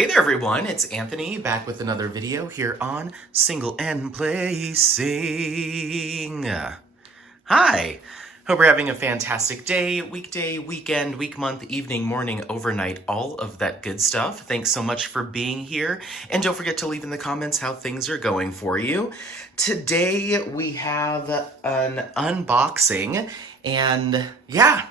Hey there everyone, it's Anthony back with another video here on Single and Placing. Hi, hope you're having a fantastic day, weekday, weekend, week, month, evening, morning, overnight, all of that good stuff. Thanks so much for being here, and don't forget to leave in the comments how things are going for you. Today we have an unboxing, and yeah,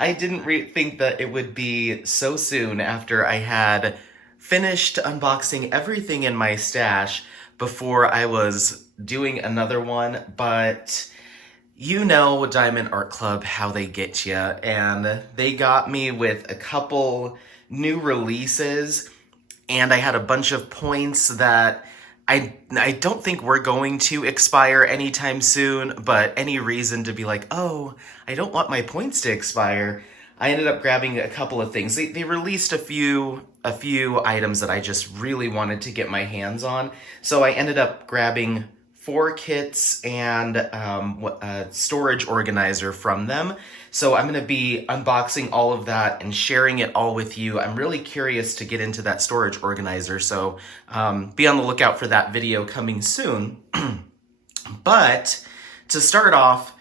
I didn't think that it would be so soon after I had finished unboxing everything in my stash before I was doing another one, but you know Diamond Art Club, how they get you, and they got me with a couple new releases, and I had a bunch of points that I don't think we're going to expire anytime soon, but any reason to be like, oh, I don't want my points to expire. I ended up grabbing a couple of things. They released a few items that I just really wanted to get my hands on. So I ended up grabbing 4 kits and a storage organizer from them. So I'm going to be unboxing all of that and sharing it all with you. I'm really curious to get into that storage organizer, so be on the lookout for that video coming soon. But to start off,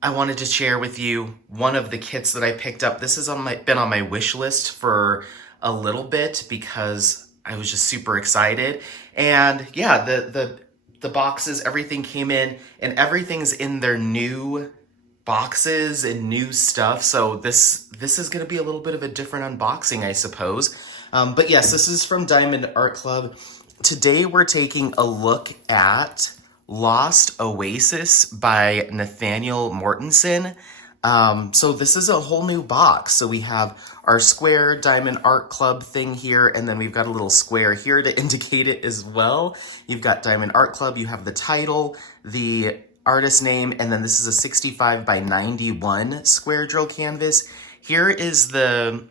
I wanted to share with you one of the kits that I picked up. This has been on my wish list for a little bit because I was just super excited. And yeah, the boxes, everything came in, and everything's in their new boxes and new stuff. So this is going to be a little bit of a different unboxing, I suppose. But yes, this is from Diamond Art Club. Today we're taking a look at Lost Oasis by Nathanael Mortensen. So this is a whole new box. So we have our square Diamond Art Club thing here, and then we've got a little square here to indicate it as well. You've got Diamond Art Club, you have the title, the artist name, and then this is a 65 by 91 square drill canvas. Here is the,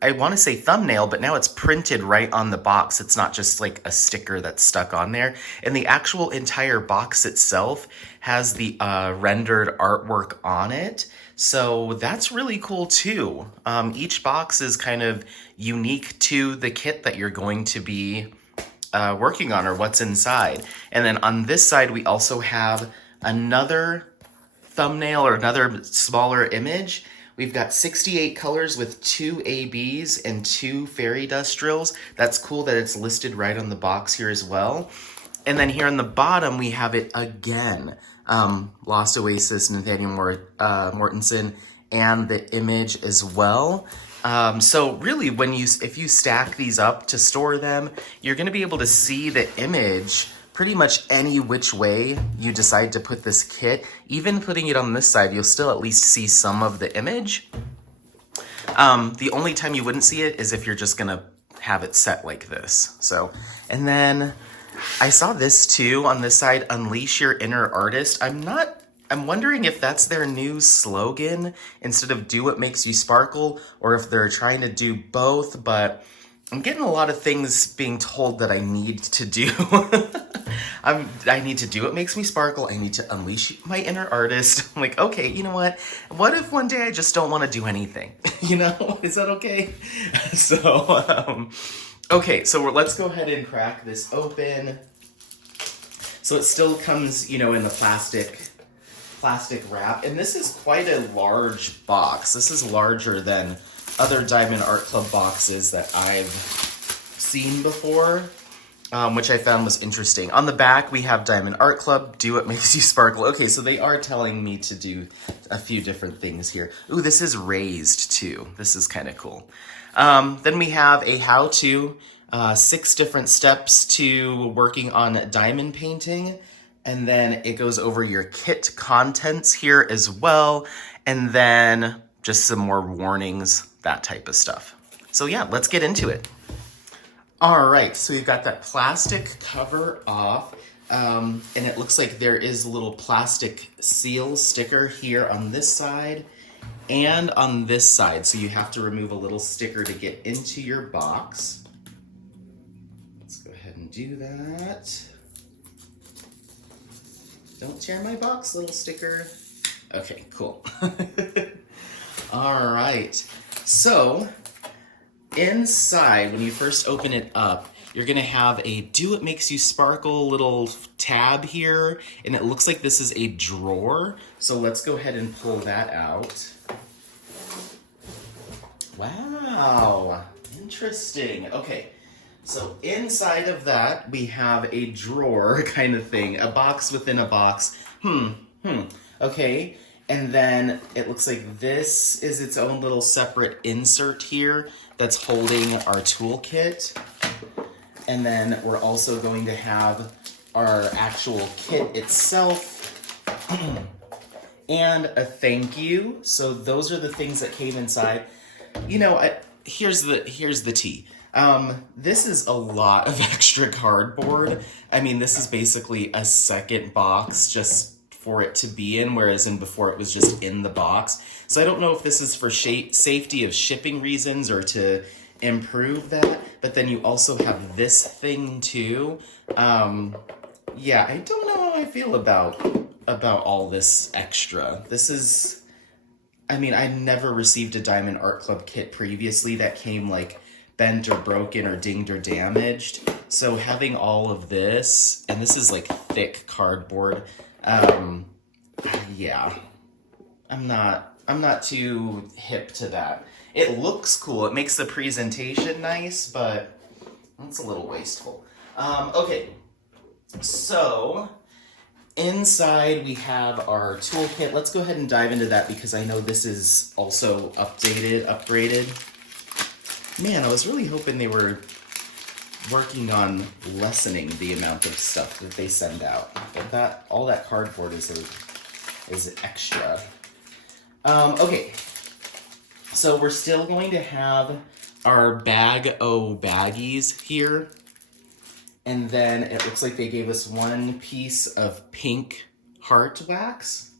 I want to say thumbnail, but now it's printed right on the box. It's not just like a sticker that's stuck on there. And the actual entire box itself has the rendered artwork on it. So that's really cool too. Each box is kind of unique to the kit that you're going to be working on, or what's inside. And then on this side, we also have another thumbnail or another smaller image. We've got 68 colors with 2 ABs and 2 fairy dust drills. That's cool that it's listed right on the box here as well. And then here on the bottom, we have it again. Lost Oasis, Nathanael Mortensen, and the image as well. So really, if you stack these up to store them, you're going to be able to see the image pretty much any which way you decide to put this kit. Even putting it on this side, you'll still at least see some of the image. The only time you wouldn't see it is if you're just gonna have it set like this. So, and then I saw this too on this side, Unleash Your Inner Artist. I'm wondering if that's their new slogan instead of Do What Makes You Sparkle, or if they're trying to do both, but I'm getting a lot of things being told that I need to do. I need to do what makes me sparkle. I need to unleash my inner artist. I'm like, okay, you know what? What if one day I just don't want to do anything? You know, is that okay? So, okay, so let's go ahead and crack this open. So it still comes, you know, in the plastic wrap. And this is quite a large box. This is larger than other Diamond Art Club boxes that I've seen before, which I found was interesting. On the back, we have Diamond Art Club, Do What Makes You Sparkle. Okay, so they are telling me to do a few different things here. Ooh, this is raised too. This is kind of cool. Then we have a how-to, 6 different steps to working on diamond painting. And then it goes over your kit contents here as well. And then just some more warnings, that type of stuff. So yeah, let's get into it. All right, so we've got that plastic cover off, and it looks like there is a little plastic seal sticker here on this side and on this side. So you have to remove a little sticker to get into your box. Let's go ahead and do that. Don't tear my box, little sticker. Okay, cool. All right, so inside, when you first open it up, you're gonna have a Do It Makes You Sparkle little tab here, and it looks like this is a drawer. So let's go ahead and pull that out. Wow, interesting. Okay, so inside of that, we have a drawer kind of thing, a box within a box. Okay, and then it looks like this is its own little separate insert here that's holding our toolkit. And then we're also going to have our actual kit itself and a thank you. So those are the things that came inside. You know, here's the tea. This is a lot of extra cardboard. I mean, this is basically a second box just for it to be in, whereas before it was just in the box. So I don't know if this is for safety of shipping reasons or to improve that, but then you also have this thing too. Yeah, I don't know how I feel about all this extra. This is, I mean, I never received a Diamond Art Club kit previously that came like bent or broken or dinged or damaged. So having all of this, and this is like thick cardboard, yeah, I'm not too hip to that. It looks cool. It makes the presentation nice, but it's a little wasteful. Okay, so inside we have our toolkit. Let's go ahead and dive into that because I know this is also upgraded. Man, I was really hoping they were working on lessening the amount of stuff that they send out. But all that cardboard is extra. Okay. So we're still going to have our baggies here. And then it looks like they gave us one piece of pink heart wax.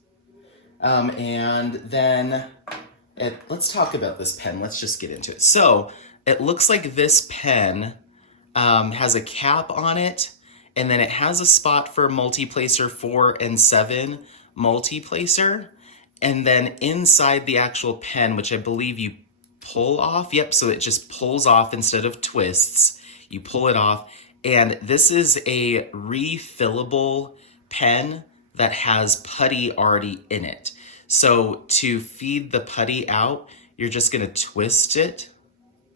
And then let's talk about this pen. Let's just get into it. So it looks like this pen has a cap on it. And then it has a spot for multi-placer 4 and 7 multi-placer. And then inside the actual pen, which I believe you pull off. Yep, so it just pulls off instead of twists. You pull it off. And this is a refillable pen that has putty already in it. So to feed the putty out, you're just going to twist it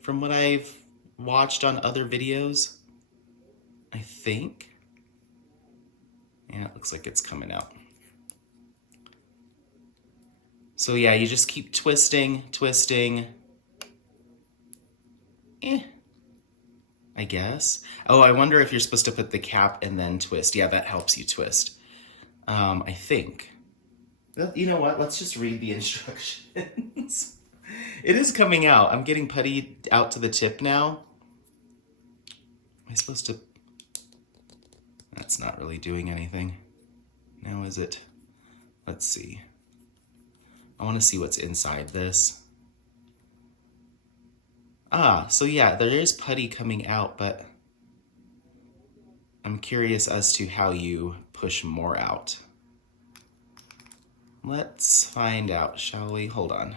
from what I've watched on other videos, I think. Yeah, it looks like it's coming out. So yeah, you just keep twisting. I guess. Oh, I wonder if you're supposed to put the cap and then twist. Yeah, that helps you twist. I think. You know what? Let's just read the instructions. It is coming out. I'm getting putty out to the tip now. Am I supposed to? That's not really doing anything. Now is it? Let's see. I want to see what's inside this. So yeah, there is putty coming out, but I'm curious as to how you push more out. Let's find out, shall we? Hold on.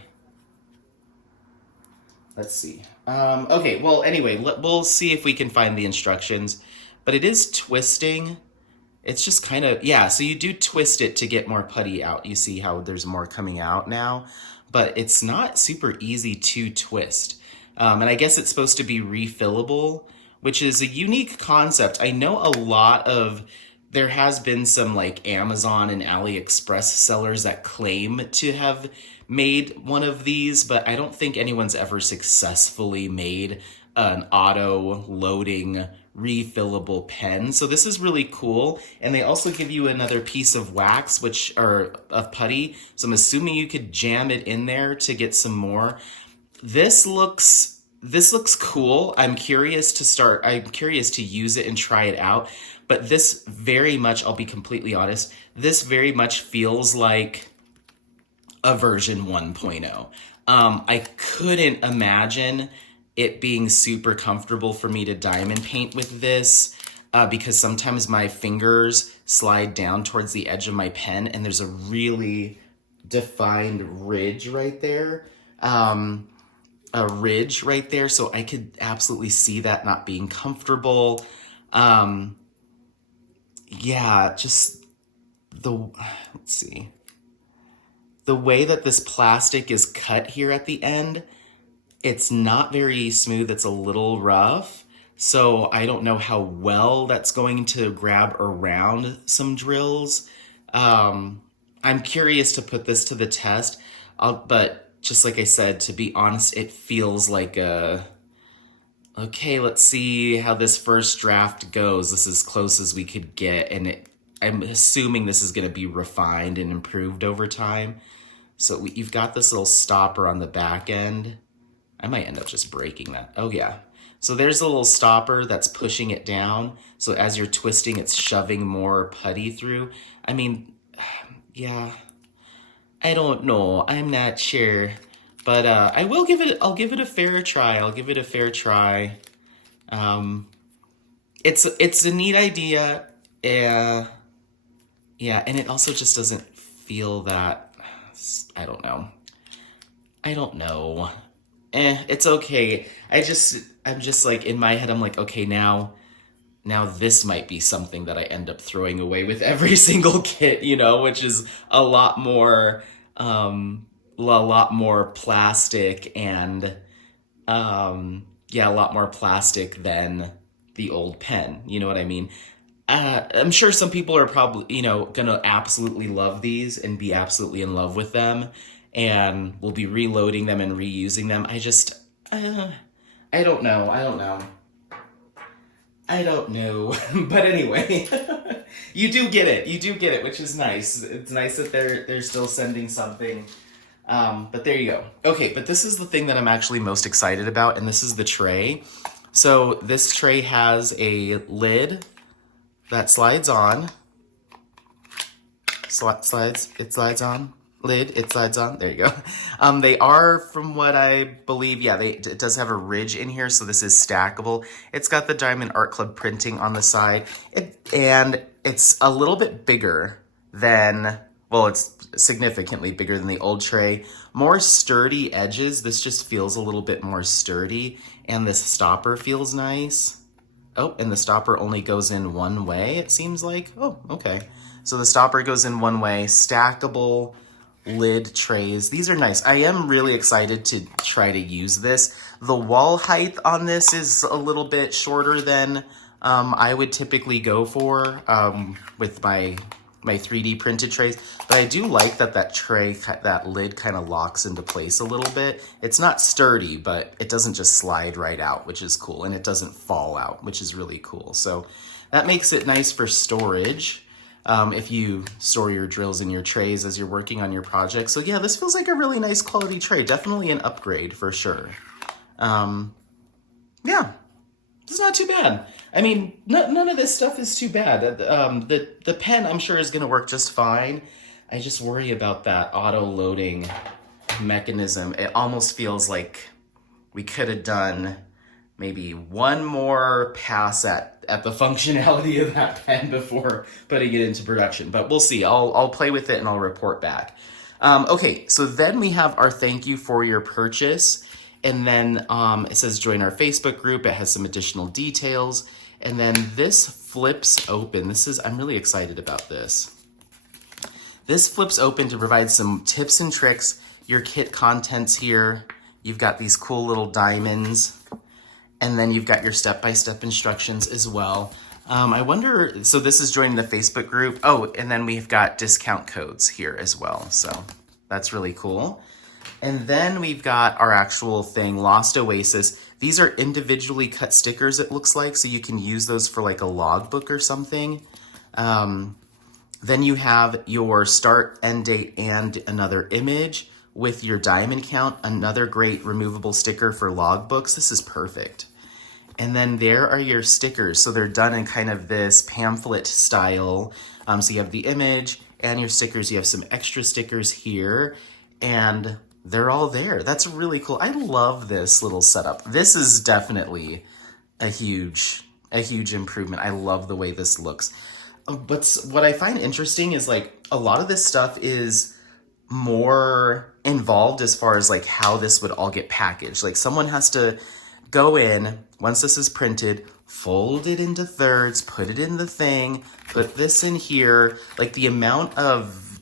Let's see. Okay, well, anyway, we'll see if we can find the instructions, but it is twisting. It's just kind of, yeah, so you do twist it to get more putty out. You see how there's more coming out now, but it's not super easy to twist. And I guess it's supposed to be refillable, which is a unique concept. I know there has been some like Amazon and AliExpress sellers that claim to have made one of these, but I don't think anyone's ever successfully made an auto loading refillable pen. So this is really cool. And they also give you another piece of wax, of putty. So I'm assuming you could jam it in there to get some more. This looks cool. I'm curious to use it and try it out. But this very much, I'll be completely honest, this very much feels like a version 1.0. I couldn't imagine it being super comfortable for me to diamond paint with this because sometimes my fingers slide down towards the edge of my pen and there's a really defined ridge right there. a ridge right there, so I could absolutely see that not being comfortable. Um, yeah, just let's see. The way that this plastic is cut here at the end, it's not very smooth, it's a little rough. So I don't know how well that's going to grab around some drills. I'm curious to put this to the test, but just like I said, to be honest, it feels like okay, let's see how this first draft goes. This is as close as we could get, and I'm assuming this is going to be refined and improved over time. So you've got this little stopper on the back end. I might end up just breaking that. Oh yeah. So there's a little stopper that's pushing it down. So as you're twisting, it's shoving more putty through. I mean, yeah, I don't know. I'm not sure. But I'll give it a fair try. I'll give it a fair try. It's a neat idea. Yeah, and it also just doesn't feel that, I don't know. I don't know. It's okay. I'm just like in my head, I'm like, okay, now this might be something that I end up throwing away with every single kit, which is a lot more plastic and, yeah, a lot more plastic than the old pen. You know what I mean? I'm sure some people are probably, gonna absolutely love these and be absolutely in love with them, and will be reloading them and reusing them. I don't know. I don't know. But anyway, you do get it. You do get it, which is nice. It's nice that they're still sending something. But there you go. Okay, but this is the thing that I'm actually most excited about, and this is the tray. So this tray has a lid that slides on. It slides on. Lid, it slides on. There you go. They are, from what I believe, yeah, it does have a ridge in here, so this is stackable. It's got the Diamond Art Club printing on the side, and it's a little bit bigger than, well, it's significantly bigger than the old tray. More sturdy edges. This just feels a little bit more sturdy, and this stopper feels nice. Oh, and the stopper only goes in one way, it seems like. Oh, okay. So the stopper goes in one way, stackable lid trays. These are nice. I am really excited to try to use this. The wall height on this is a little bit shorter than I would typically go for with my 3D printed trays, but I do like that lid kind of locks into place a little bit. It's not sturdy, but it doesn't just slide right out, which is cool, and it doesn't fall out, which is really cool. So that makes it nice for storage. If you store your drills in your trays as you're working on your project. So yeah, this feels like a really nice quality tray. Definitely an upgrade for sure. Yeah, it's not too bad. I mean, none of this stuff is too bad. The pen, I'm sure, is going to work just fine. I just worry about that auto-loading mechanism. It almost feels like we could have done maybe one more pass at the functionality of that pen before putting it into production. But we'll see. I'll play with it and I'll report back. Okay, so then we have our thank you for your purchase. And then it says join our Facebook group. It has some additional details. And then this flips open. I'm really excited about this. This flips open to provide some tips and tricks. Your kit contents here. You've got these cool little diamonds. And then you've got your step-by-step instructions as well. I wonder, so this is joining the Facebook group. Oh, and then we've got discount codes here as well. So that's really cool. And then we've got our actual thing, Lost Oasis. These are individually cut stickers, it looks like, so you can use those for like a logbook or something. Then you have your start, end date, and another image with your diamond count, another great removable sticker for logbooks. This is perfect. And then there are your stickers. So they're done in kind of this pamphlet style. So you have the image and your stickers. You have some extra stickers here, and they're all there. That's really cool. I love this little setup. This is definitely a huge improvement. I love the way this looks. But what I find interesting is like a lot of this stuff is more involved as far as like how this would all get packaged. Like someone has to go in, once this is printed, fold it into thirds, put it in the thing, put this in here. Like the amount of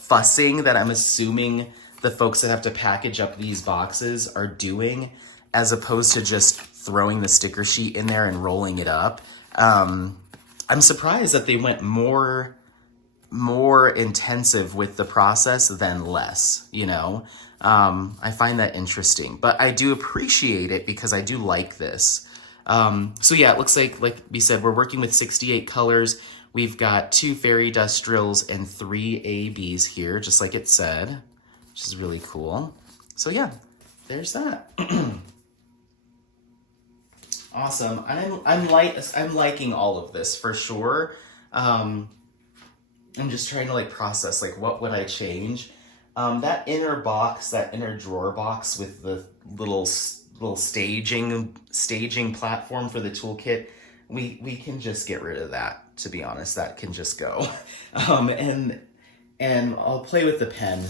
fussing that I'm assuming the folks that have to package up these boxes are doing, as opposed to just throwing the sticker sheet in there and rolling it up. I'm surprised that they went more intensive with the process than less, you know? I find that interesting, but I do appreciate it because I do like this. So yeah, it looks like we said, we're working with 68 colors. We've got 2 fairy dust drills and 3 ABs here, just like it said, which is really cool. So yeah, there's that. Awesome. I'm liking all of this for sure. I'm just trying to like process like what would I change. That inner box, that inner drawer box with the little staging platform for the toolkit, we can just get rid of that. To be honest, that can just go. And I'll play with the pen,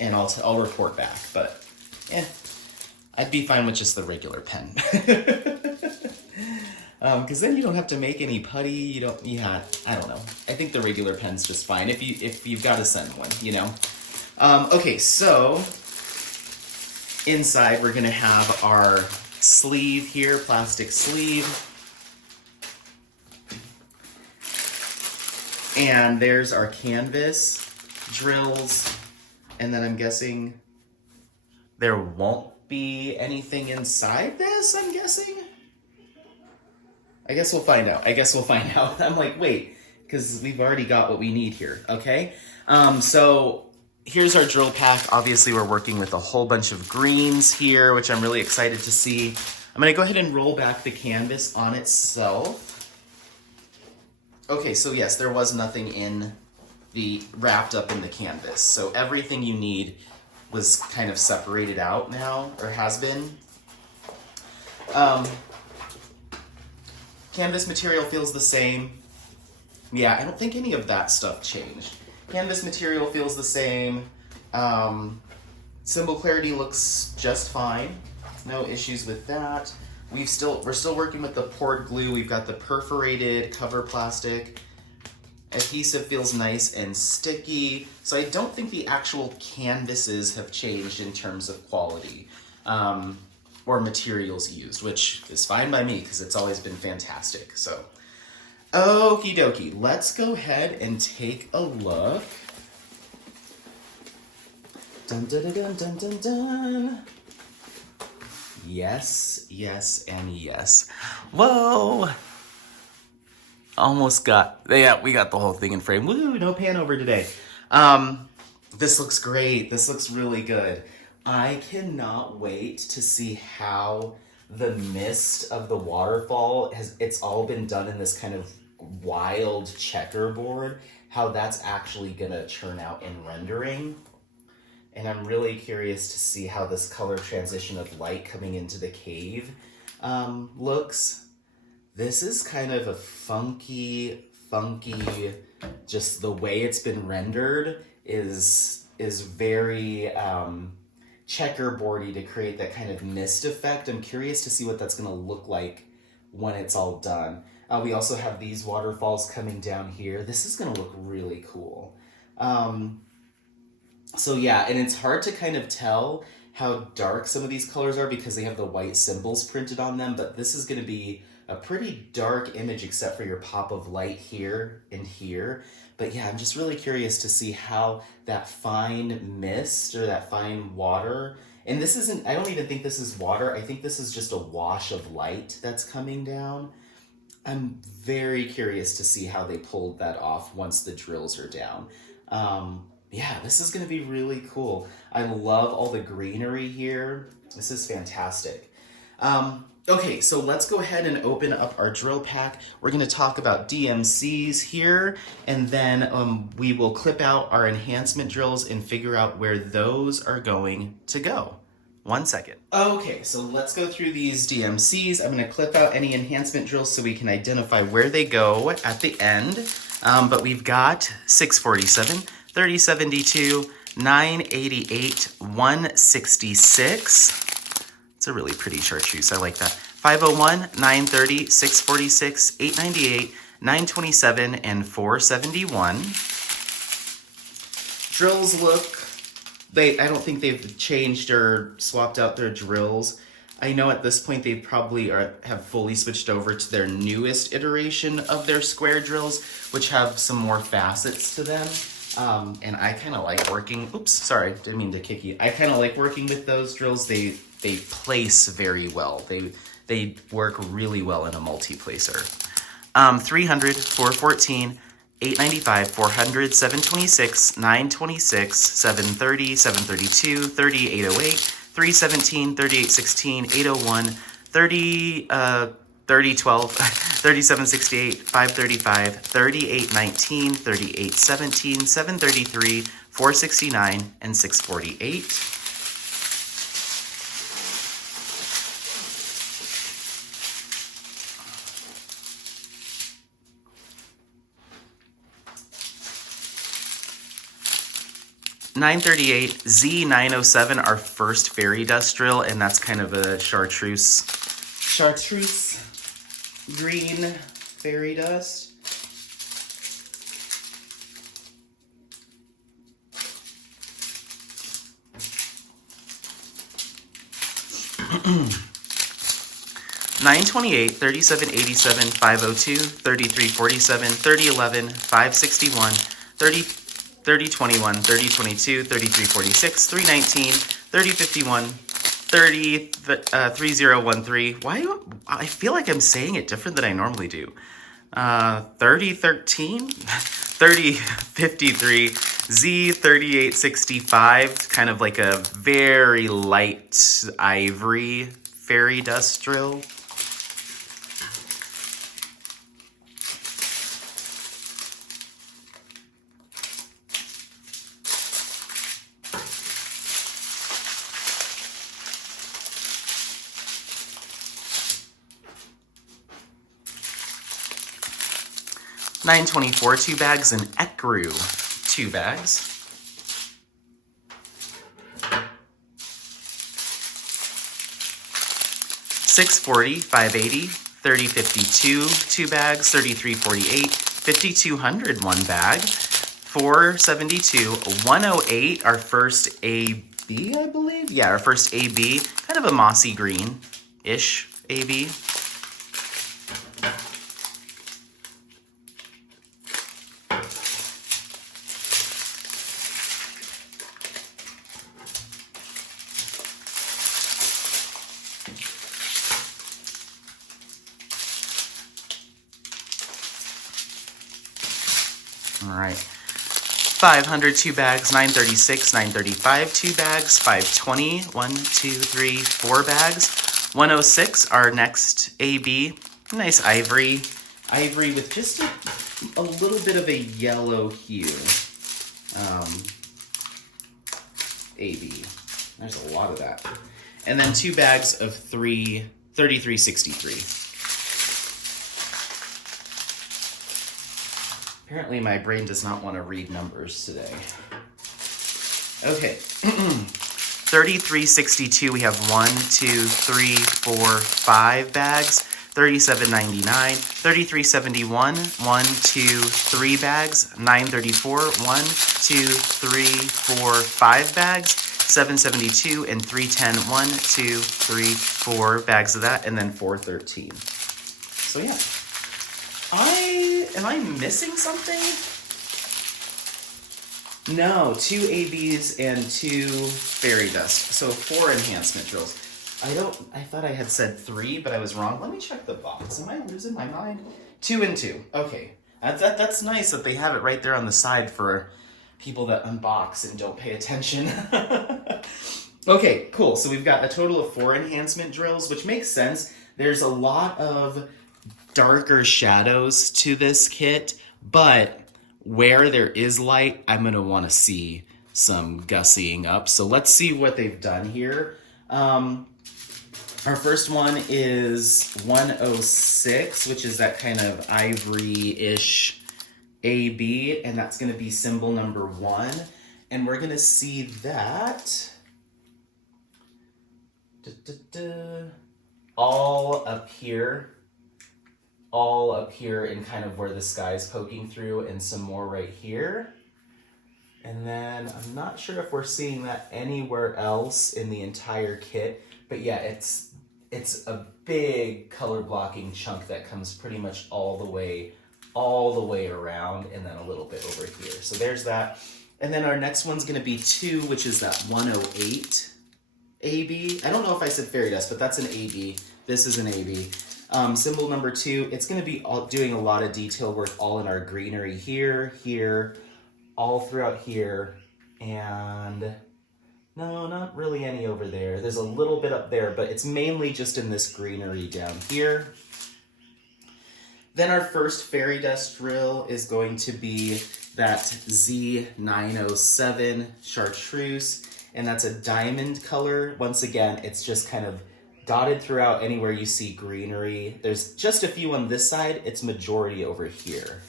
and I'll report back. But I'd be fine with just the regular pen. Because then you don't have to make any putty. I don't know. I think the regular pen's just fine if you've got to send one, you know. Okay, so inside we're gonna have our sleeve here, plastic sleeve, and there's our canvas drills, and then I'm guessing there won't be anything inside this. I'm guessing. I guess we'll find out. I'm like, wait, because we've already got what we need here, okay? So here's our drill pack. Obviously, we're working with a whole bunch of greens here, which I'm really excited to see. I'm gonna go ahead and roll back the canvas on itself. Okay, so yes, there was nothing wrapped up in the canvas. So everything you need was kind of separated out now, or has been. Canvas material feels the same. Yeah, I don't think any of that stuff changed. Canvas material feels the same. Symbol clarity looks just fine. No issues with that. We're still working with the poured glue. We've got the perforated cover plastic. Adhesive feels nice and sticky. So I don't think the actual canvases have changed in terms of quality. Or materials used, which is fine by me because it's always been fantastic. So, okie dokie, let's go ahead and take a look. Dun dun dun dun dun dun. Yes, yes, and yes. Whoa! Almost got, yeah, we got the whole thing in frame. Woo, no pan over today. This looks great. This looks really good. I cannot wait to see how the mist of the waterfall it's all been done in this kind of wild checkerboard, how that's actually gonna turn out in rendering. And I'm really curious to see how this color transition of light coming into the cave looks. This is kind of a funky, just the way it's been rendered is very checkerboardy to create that kind of mist effect. I'm curious to see what that's going to look like when it's all done. We also have these waterfalls coming down here. This is going to look really cool. So yeah, and it's hard to kind of tell how dark some of these colors are because they have the white symbols printed on them, but this is going to be a pretty dark image except for your pop of light here and here. But yeah, I'm just really curious to see how that fine mist or that fine water, and this isn't, I don't even think this is water. I think this is just a wash of light that's coming down. I'm very curious to see how they pulled that off once the drills are down. Yeah, this is going to be really cool. I love all the greenery here. This is fantastic. Okay, so let's go ahead and open up our drill pack. We're going to talk about DMCs here, and then we will clip out our enhancement drills and figure out where those are going to go. 1 second. Okay, so let's go through these DMCs. I'm going to clip out any enhancement drills so we can identify where they go at the end. But we've got 647, 3072, 988, 166. It's a really pretty chartreuse. I like that. 501, 930, 646, 898, 927, and 471. Drills look, I don't think they've changed or swapped out their drills. I know at this point they probably have fully switched over to their newest iteration of their square drills, which have some more facets to them. And I kind of like working, oops, sorry, didn't mean to kick you. I kind of like working with those drills. They place very well. They work really well in a multi-placer. 300, 414, 895, 400, 726, 926, 730, 732, 30, 808, 317, 3816, 801, 30, 3012, 3768, 535, 3819, 3817, 733, 469, and 648. $938 Z907, our first fairy dust drill, and that's kind of a chartreuse green fairy dust. $928, 3787, 502, 3347, 3011, 561, 3021, 3022, 3346, 319, 3051, 3013. Why I feel like I'm saying it different than I normally do. 3013, 3053, Z3865, kind of like a very light ivory fairy dust drill. $924, 2 bags, and Ecru, 2 bags. $640, 580, 3052, 2 bags, 3348, 5200, 1 bag, 472, 108, our first AB, I believe? Yeah, our first AB, kind of a mossy green-ish AB. All right, 500, 2 bags, 936, 935, 2 bags, 520, 1, 2, 3, 4 bags, 106, our next AB, nice ivory with just a little bit of a yellow hue. AB, there's a lot of that. And then 2 bags of 3363. Apparently my brain does not want to read numbers today. Okay. 3362, we have 1, 2, 3, 4, 5 bags. 3799, 3371, 1, 2, 3 bags. 934, 1, 2, 3, 4, 5 bags. 772 and 310, 1, 2, 3, 4 bags of that, and then 413. So yeah. Am I missing something? No, 2 ABs and 2 fairy dust. So 4 enhancement drills. I thought I had said 3, but I was wrong. Let me check the box. Am I losing my mind? 2 and 2. Okay. That's nice that they have it right there on the side for people that unbox and don't pay attention. Okay, cool. So we've got a total of 4 enhancement drills, which makes sense. There's a lot of darker shadows to this kit, but where there is light, I'm going to want to see some gussying up. So let's see what they've done here. Our first one is 106, which is that kind of ivory-ish AB, and that's going to be symbol number 1. And we're gonna see that all up here in kind of where the sky's poking through, and some more right here. And then I'm not sure if we're seeing that anywhere else in the entire kit, but yeah, it's a big color blocking chunk that comes pretty much all the way around, and then a little bit over here. So there's that. And then our next one's gonna be 2, which is that 108 AB. I don't know if I said fairy dust, but that's an AB. This is an AB. Symbol number 2, it's gonna be doing a lot of detail work all in our greenery here, all throughout here, and no, not really any over there. There's a little bit up there, but it's mainly just in this greenery down here. Then our first fairy dust drill is going to be that Z907 chartreuse, and that's a diamond color. Once again, it's just kind of dotted throughout anywhere you see greenery. There's just a few on this side, it's majority over here,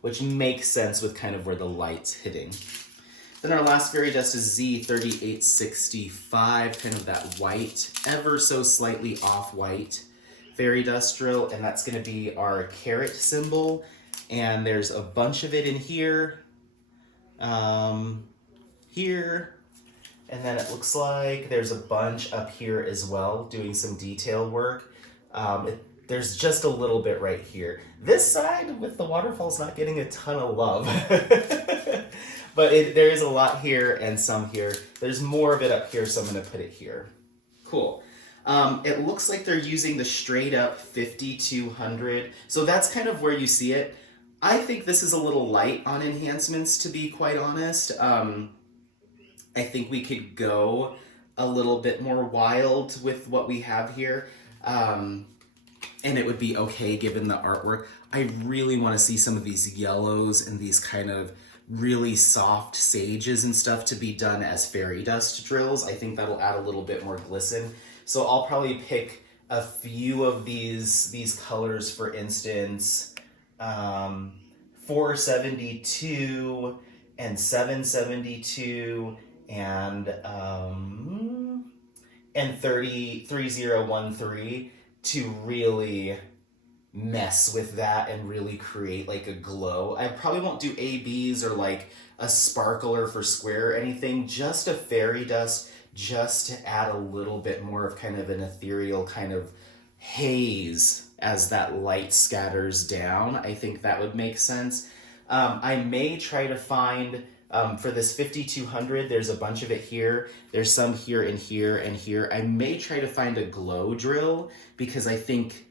which makes sense with kind of where the light's hitting. Then our last fairy dust is Z3865, kind of that white, ever so slightly off-white fairy dust drill, and that's gonna be our caret symbol. And there's a bunch of it in here, here, and then it looks like there's a bunch up here as well, doing some detail work. There's just a little bit right here. This side with the waterfall's not getting a ton of love. But there is a lot here and some here. There's more of it up here, so I'm gonna put it here. Cool. It looks like they're using the straight up 5200. So that's kind of where you see it. I think this is a little light on enhancements, to be quite honest. I think we could go a little bit more wild with what we have here. And it would be okay given the artwork. I really want to see some of these yellows and these kind of really soft sages and stuff to be done as fairy dust drills. I think that'll add a little bit more glisten. So I'll probably pick a few of these colors, for instance, 472 and 772 and 3013 to really mess with that and really create like a glow. I probably won't do ABs or like a sparkler for square or anything, just a fairy dust, just to add a little bit more of kind of an ethereal kind of haze as that light scatters down. I think that would make sense. I may try to find, for this 5200, there's a bunch of it here. There's some here and here and here. I may try to find a glow drill, because I think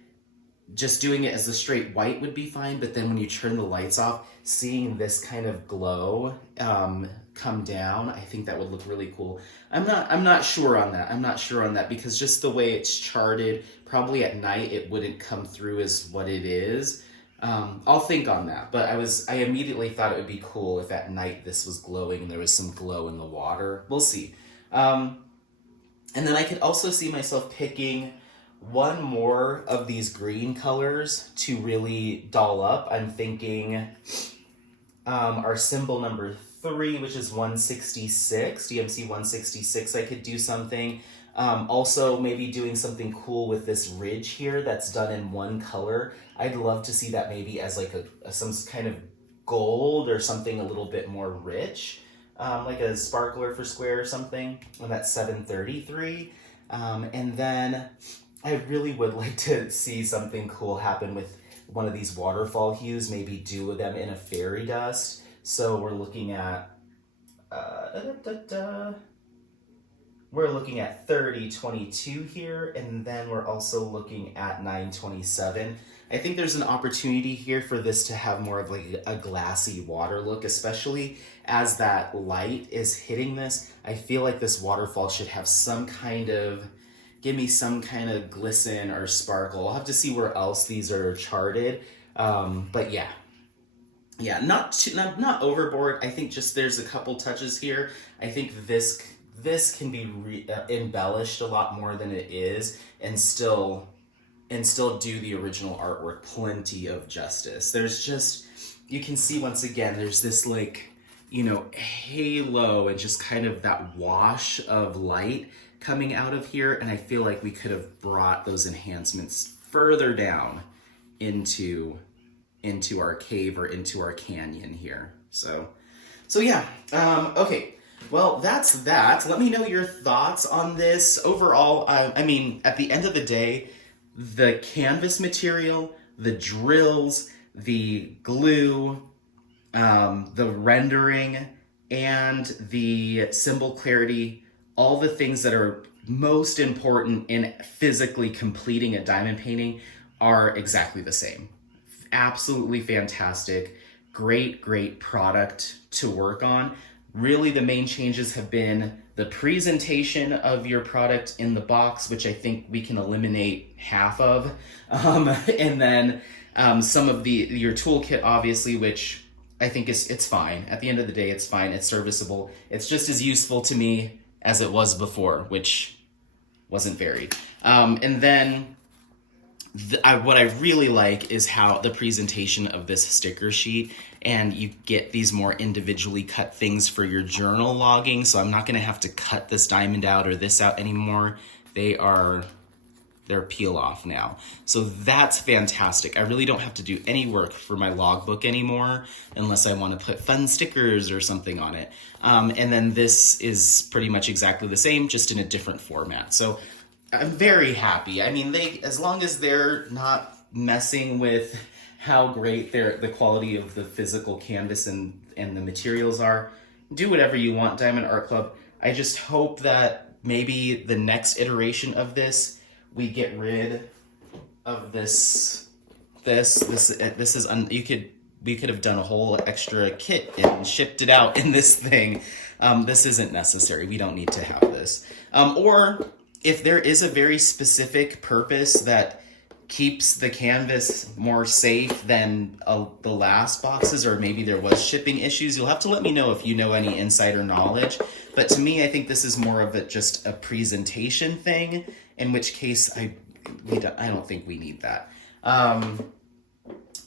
just doing it as a straight white would be fine, but then when you turn the lights off, seeing this kind of glow come down, I think that would look really cool. I'm not sure on that. I'm not sure on that, because just the way it's charted, probably at night it wouldn't come through as what it is. I'll think on that, but I immediately thought it would be cool if at night this was glowing and there was some glow in the water. We'll see. And then I could also see myself picking one more of these green colors to really doll up. I'm thinking our symbol number 3, which is 166, DMC 166, I could do something. Also maybe doing something cool with this ridge here that's done in one color. I'd love to see that maybe as like some kind of gold or something a little bit more rich, like a sparkler for square or something, and that's 733. And then I really would like to see something cool happen with one of these waterfall hues, maybe do them in a fairy dust. So we're looking at we're looking at 3022 here, and then we're also looking at 927. I think there's an opportunity here for this to have more of like a glassy water look, especially as that light is hitting this. I feel like this waterfall should have some kind of, give me some kind of glisten or sparkle. I'll have to see where else these are charted. But yeah, not overboard. I think just there's a couple touches here. I think this can be embellished a lot more than it is, and still do the original artwork plenty of justice. There's just, you can see once again, there's this like you know, halo and just kind of that wash of light coming out of here. And I feel like we could have brought those enhancements further down into our cave or into our canyon here. So yeah. Okay. Well, that's that. Let me know your thoughts on this. Overall, I mean, at the end of the day, the canvas material, the drills, the glue, the rendering, and the symbol clarity, all the things that are most important in physically completing a diamond painting are exactly the same. Absolutely fantastic. Great product to work on. Really, the main changes have been the presentation of your product in the box, which I think we can eliminate half of. And then some of your toolkit, obviously, which I think it's fine. At the end of the day, it's fine. It's serviceable. It's just as useful to me as it was before, which wasn't varied. And then what I really like is how the presentation of this sticker sheet, and you get these more individually cut things for your journal logging. So I'm not going to have to cut this diamond out or this out anymore. They're peel off now. So that's fantastic. I really don't have to do any work for my logbook anymore unless I want to put fun stickers or something on it. And then this is pretty much exactly the same, just in a different format. So I'm very happy. I mean, as long as they're not messing with how great the quality of the physical canvas and the materials are, do whatever you want, Diamond Art Club. I just hope that maybe the next iteration of this, we get rid of this. We could have done a whole extra kit and shipped it out in this thing. This isn't necessary. We don't need to have this. Or if there is a very specific purpose that keeps the canvas more safe than the last boxes, or maybe there was shipping issues, you'll have to let me know if you know any insider knowledge. But to me, I think this is more of just a presentation thing, in which case I don't think we need that. And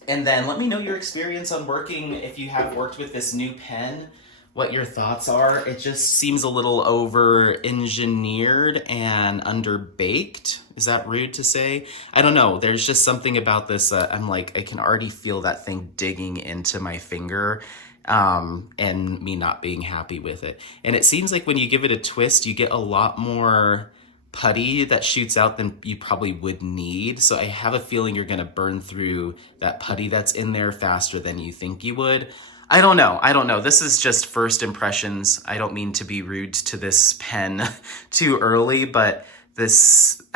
then let me know your experience on working, if you have worked with this new pen, what your thoughts are. It just seems a little over-engineered and under-baked. Is that rude to say? I don't know. There's just something about this. I'm like, I can already feel that thing digging into my finger, and me not being happy with it. And it seems like when you give it a twist, you get a lot more putty that shoots out than you probably would need. So I have a feeling you're going to burn through that putty that's in there faster than you think you would. I don't know. This is just first impressions. I don't mean to be rude to this pen too early, but I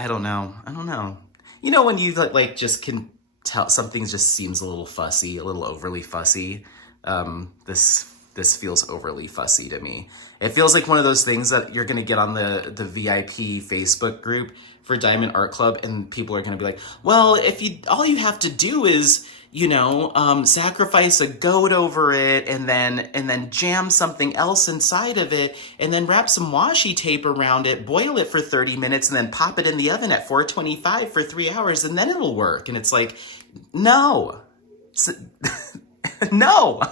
don't know. You know, when you like just can tell something just seems a little fussy, a little overly fussy. This feels overly fussy to me. It feels like one of those things that you're going to get on the VIP Facebook group for Diamond Art Club, and people are going to be like, well, all you have to do is, sacrifice a goat over it, and then jam something else inside of it, and then wrap some washi tape around it, boil it for 30 minutes, and then pop it in the oven at 425 for 3 hours, and then it'll work. And it's like, no. No.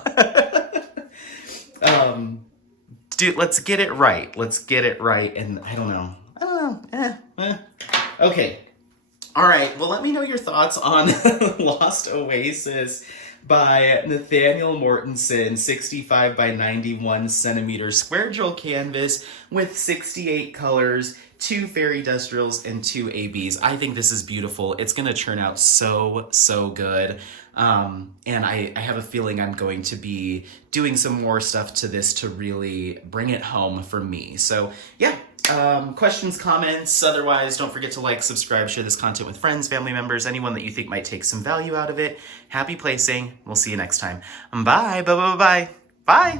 Dude, let's get it right. And I don't know. Okay. All right. Well, let me know your thoughts on Lost Oasis by Nathanael Mortensen, 65 by 91 centimeter square drill canvas with 68 colors, 2 fairy dust drills, and 2 ABs. I think this is beautiful. It's going to turn out so good. And I have a feeling I'm going to be doing some more stuff to this to really bring it home for me. So yeah, questions, comments, otherwise don't forget to like, subscribe, share this content with friends, family members, anyone that you think might take some value out of it. Happy placing. We'll see you next time. Bye. Bye.